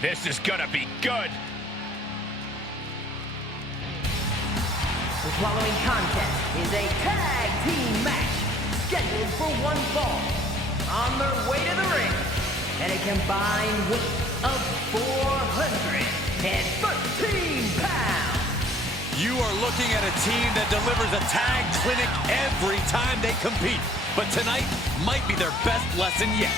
This is gonna be good. The following contest is a tag team match scheduled for one fall. On their way to the ring, at a combined weight of 413 pounds. You are looking at a team that delivers a tag clinic every time they compete. But tonight might be their best lesson yet.